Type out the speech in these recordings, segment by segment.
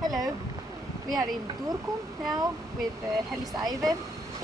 Hello, we are in Turku now with Heli Saive.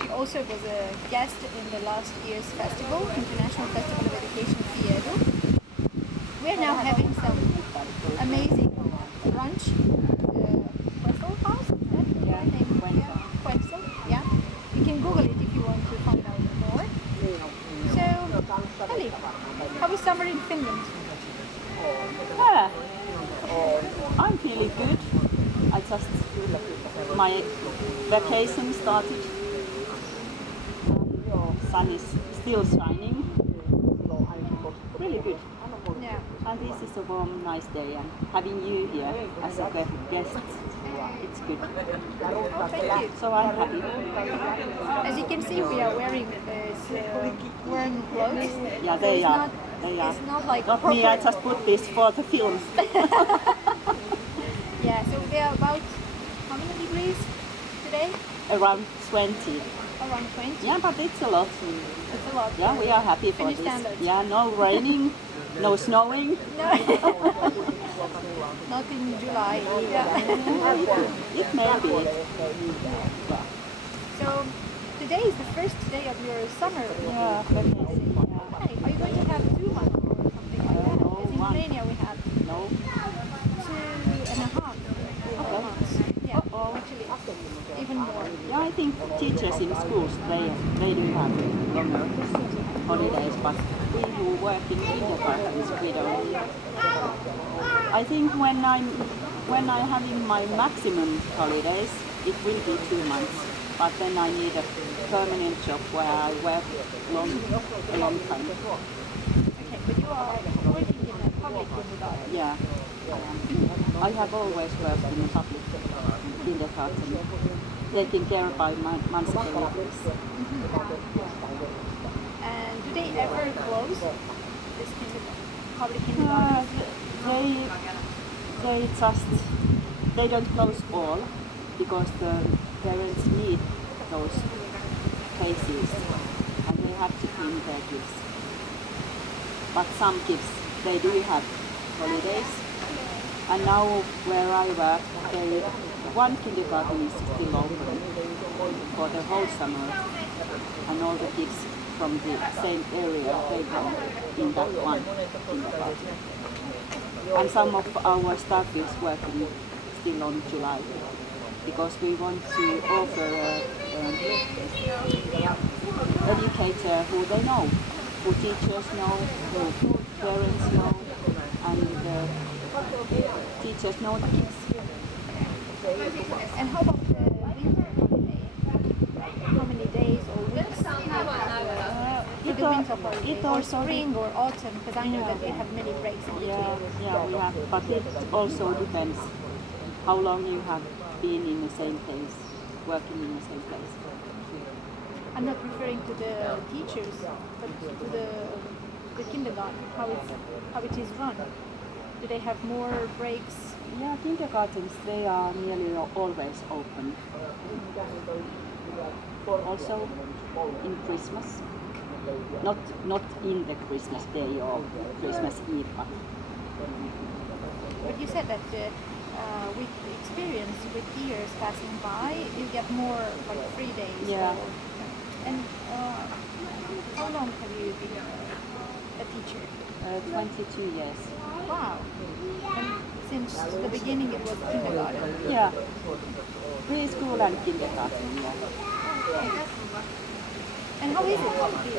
She also was a guest in the last year's festival, International Festival of Education Fiedu. We are now having some amazing brunch at the Quetzal House. Yeah, Quetzal, yeah. You can Google it if you want to find out more. So, Heli, how is summer in Finland? Yeah, I'm feeling good. My vacation started. Sun is still shining. Really good. Yeah. And this is a warm, nice day, and having you here as a guest, it's good. Oh, thank you. So I'm happy. As you can see, we are wearing warm clothes. Yeah, So they it's are. Not, They are. It's not like Not proper. me. I just put this for the film. Yeah. So we are about how many degrees today? Around 20. Around 20. Yeah, but it's a lot. It's a lot. Yeah, we are happy for Finnish this. standards. Yeah, no raining, no snowing. No. Not in July. Yeah. It may be. Yeah. So today is the first day of your summer Yeah, vacation. yeah. Hey, are you going to have 2 months or something like that? No, Because in one. Romania we have No. 2.5 months. Yeah, Oh. actually, even more. Yeah, I think teachers in schools they do have longer holidays, but we who work in kindergartens we don't. I think when I'm having my maximum holidays, it will be 2 months. But then I need a permanent job where I work a long time. Okay, but you are working in a public kindergarten. Yeah, I have always worked in a public kindergarten, taking care of my municipalities. And do they ever close this public kindergarten? They don't close all because the parents need those places and they have to clean their kids. But some kids, they do have holidays. And now where I work, one kindergarten is still open for the whole summer. And all the kids from the same area, they go in that one kindergarten. And some of our staff is working still on July because we want to offer educator who they know, who teachers know, who parents know, and teachers know the kids. And how about the winter holiday? How many days or weeks for the winter holiday? Or spring or autumn? Because I know that we have many breaks in between. Yeah, we have, but it also depends how long you have been in the same place, working in the same place. I'm not referring to the teachers, but to the kindergarten, how it is run. Do they have more breaks? Yeah, kindergartens, they are nearly always open. Also in Christmas, not in the Christmas day or Christmas Eve, But you said that with experience, with years passing by, you get more like 3 days. Yeah. And how long have you been a teacher? 22 years. Wow. And since the beginning it was kindergarten. Yeah. Preschool and kindergarten, yeah. And how is it to be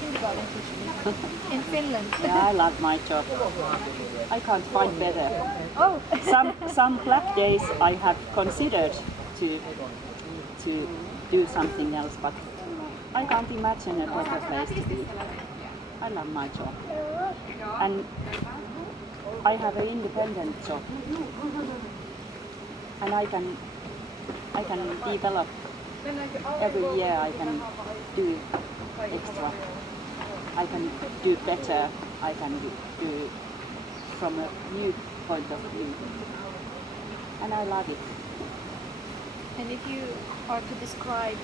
kindergarten teacher in Finland? Yeah, I love my job. I can't find better. Oh. Some black days I have considered to do something else, but I can't imagine a better place to be. I love my job. And I have an independent job. And I can develop. Every year I can do extra. I can do better. I can do from a new point of view. And I love it. And if you are to describe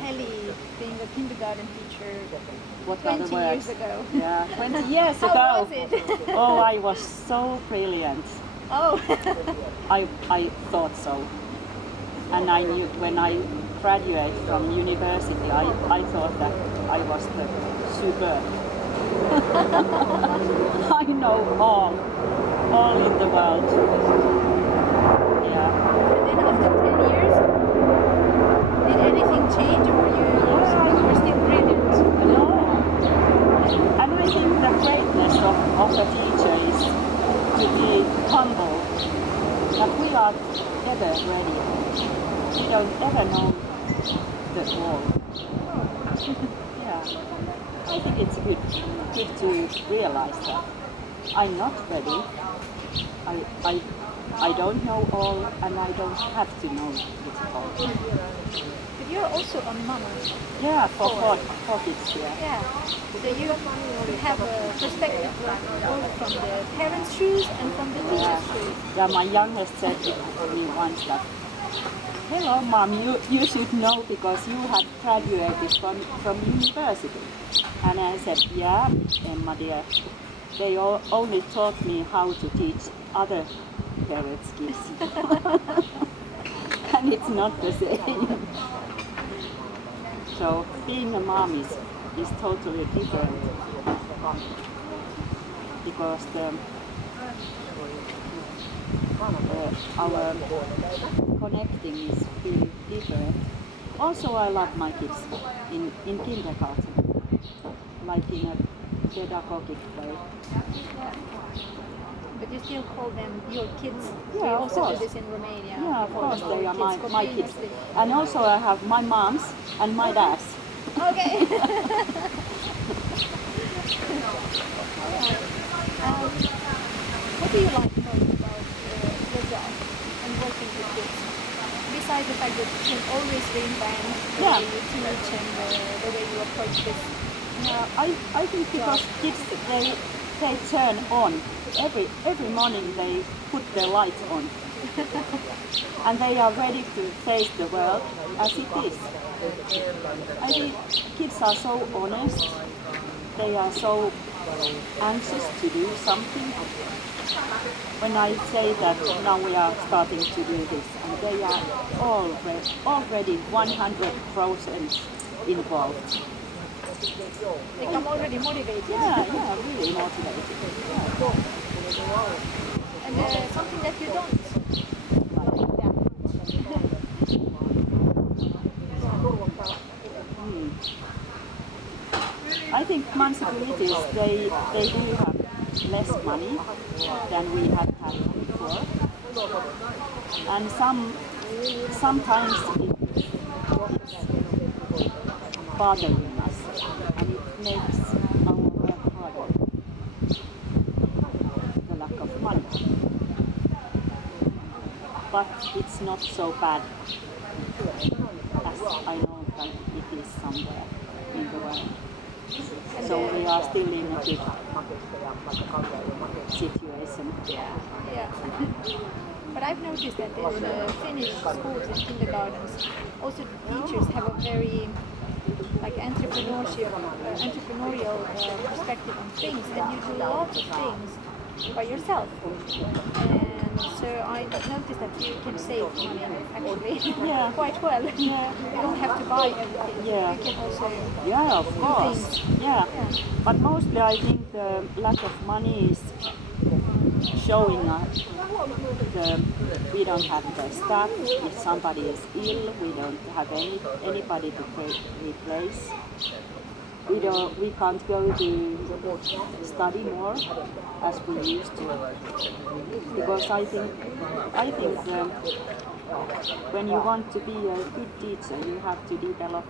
Heli being a kindergarten teacher What are the 20 words? years ago. Yeah, 20 years ago. How was it? Oh, I was so brilliant. Oh. I thought so. And I knew when I graduated from university, I thought that I was the super. I know all in the world. Yeah. And then after 10 years, did anything change or you were still brilliant? No. And I think the greatness of a teacher is to be humble. That we are ever ready. We don't ever know the all. Yeah. I think it's good to realize that I'm not ready. I don't know all and I don't have to know it all. But you're also a mama. Yeah, for kids, yeah. Yeah. So you have a perspective both from the parents' shoes and from the teacher's shoes. Yeah, my youngest said to me once that, hello mom, you should know because you have graduated from university. And I said, yeah, Emma dear, they only taught me how to teach other parents' kids. And it's not the same. So being a mom is totally different because our connecting is really different. Also, I love my kids in kindergarten, like in a pedagogic way. But you still call them your kids. Yeah, We of also course. do this in Romania. Yeah, of We call course, them they our are my kids. continuously. And also I have my mom's and my dad's. Okay. What do you like most about your job and working with kids? Besides the fact that you can always reinvent the way you teach and the way you approach this. Yeah, I think because kids they turn on every morning they put their lights on and they are ready to face the world as it is. I think kids are so honest, they are so anxious to do something. When I say that now we are starting to do this and they are already 100% involved. They come already motivated. Yeah, really motivated. Yeah. And something that you don't like that. I think municipalities they do have less money than we have had before, and sometimes it's bothering us, and it makes our work harder. The lack of money, but it's not so bad as I know that it is somewhere in the world. So we are still in a good situation. Yeah. But I've noticed that in Finnish schools and kindergartens, also teachers have a very entrepreneurial perspective on things, and you do lots of things by yourself. And so I noticed that you can save money actually quite well. Yeah. You don't have to buy everything. Yeah. You can also of course. things. Yeah. But mostly I think the lack of money is showing us we don't have the staff. If somebody is ill, we don't have anybody to replace. We can't go to study more as we used to, because I think when you want to be a good teacher, you have to develop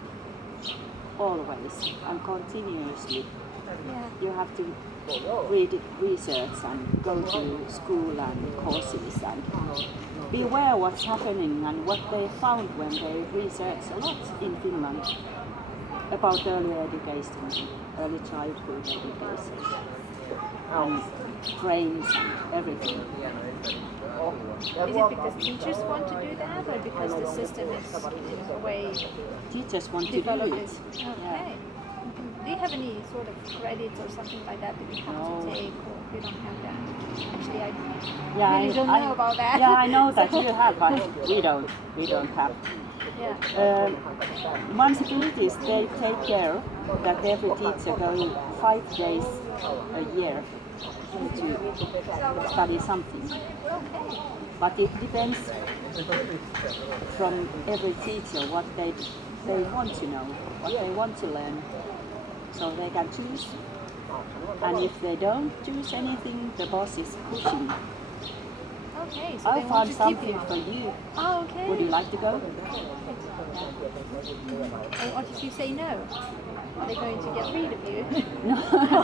always and continuously. You have to read research and go to school and courses and be aware what's happening and what they found when they research a lot in Finland about early education, early childhood education, brains and everything. Is it because teachers want to do that, or because the system is in a way teachers want to do developed it? Okay. Yeah. Do you have any sort of credits or something like that that you have No. to take, or you don't have that? Actually, I Yeah, really don't know about that. Yeah, I know that you have, but we don't. We don't have. Yeah. Municipalities, they take care that every teacher goes 5 days a year to study something. Okay. But it depends from every teacher what they want to know, what they want to learn. So they can choose. And if they don't choose anything, the boss is pushing. Okay. So I they want found to keep something you. for you. Oh, okay. Would you like to go? And what if you say no? Are they going to get rid of you?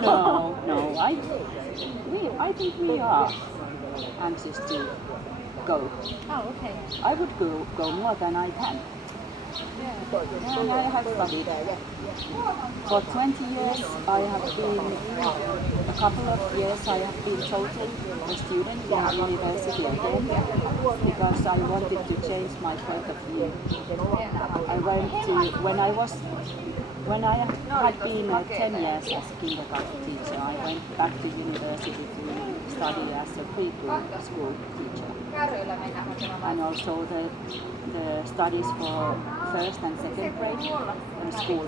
No. I think we are anxious to go. Oh, okay. I would go more than I can. Yeah. And I have studied. For 20 years I have been, a couple of years I have been totally a student in university again because I wanted to change my point of view. I went to, when I had been 10 years as a kindergarten teacher, I went back to university to study as a preschool teacher. And also the studies for first and second grade in school.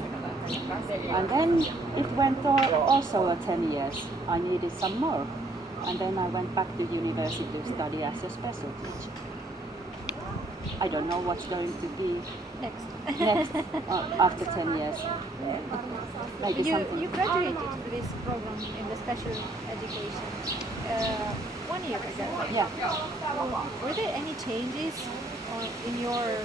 And then it went also 10 years. I needed some more. And then I went back to university to study as a special teacher. I don't know what's going to be Next. after 10 years. Maybe something. You graduated to this program in the special education 1 year ago. Yeah. Were there any changes in your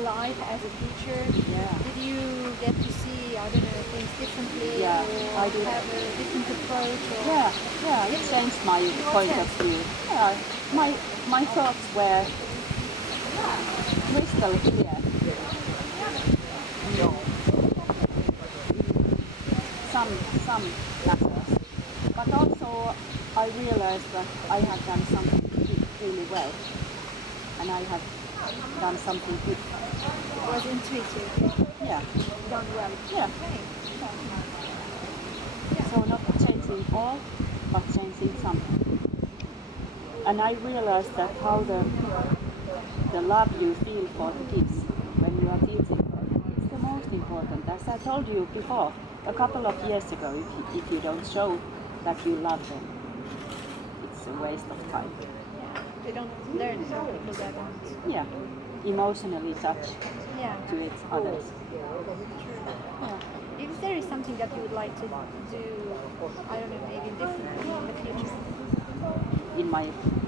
life as a teacher? Yeah. Did you get to see, I don't know, things differently? Yeah, or I did. have a different approach? Or Yeah, it changed my point of view. Yeah, my thoughts were crystal clear. Some matters. But also I realized that I had done something really well. And I had done something good. it was intuitive? Yeah. Done well? Yeah. Okay. So not changing all, but changing something. And I realized that how the love you feel for the kids when you are teaching them is the most important. As I told you before, a couple of years ago, if you don't show that you love them, it's a waste of time. They don't learn from people that don't. Yeah, emotionally touched Yeah. to each others. Yeah. If there is something that you would like to do, I don't know, maybe differently in the future, In my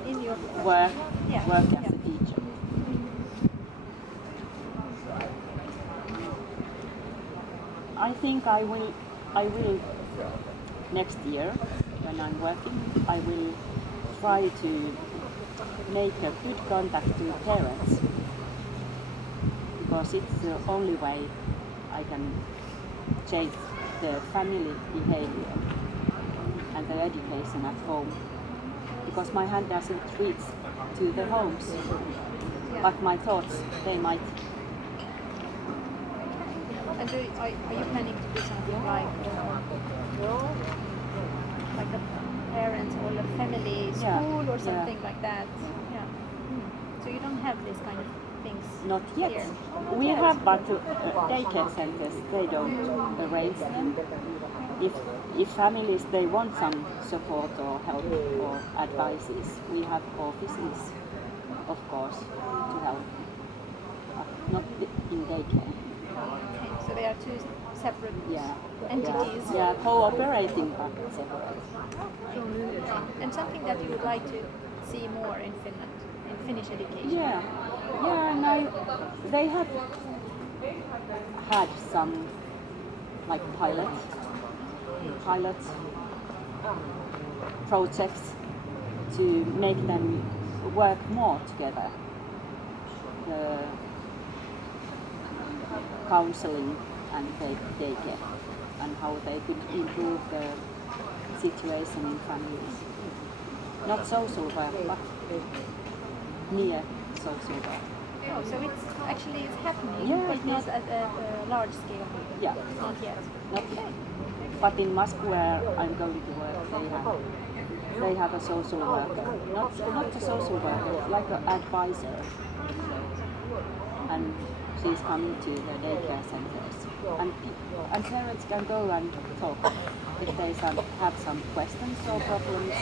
in your work Yeah. as Yeah. a teacher. I think I will next year when I'm working, I will try to make a good contact to parents because it's the only way I can change the family behavior and the education at home because my hand doesn't reach to the homes, but my thoughts, they might. And are you planning to do something like a parent or a family school or something like that? Yeah. So you don't have this kind of things Not yet. here? We have, but daycare centers, they don't arrange them. If families, they want some support or help or advices, we have offices, of course, to help. Not in daycare. Okay. So they are two separate entities. Yeah, cooperating but separate. And something that you would like to see more in Finland, in Finnish education? Yeah, and they have had some like pilot projects to make them work more together. The counseling and daycare and how they could improve the situation in families. Not social work, but near social work. Oh, so it's happening, Yeah, but it not is. at a large scale. Yeah, Not yet. not Okay. but in Moscow where I'm going to work, they have a social worker, not a social worker, like an advisor, and she's coming to the daycare centers, and parents can go and talk if they have some questions or problems.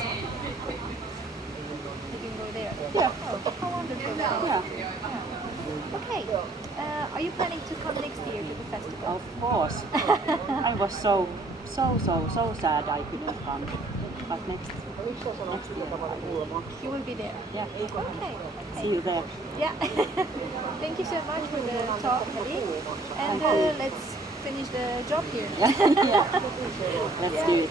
You can go there. Yeah. Oh, how wonderful that is. Yeah, Yeah. Okay. Are you planning to come next year to the festival? of course. I was so sad I couldn't come, but next year I will. You will be there. Yeah. Okay. See you there. Yeah. Thank you so much for the talk, Heli. And Thank you. let's finish the job here. Yeah. Let's do it.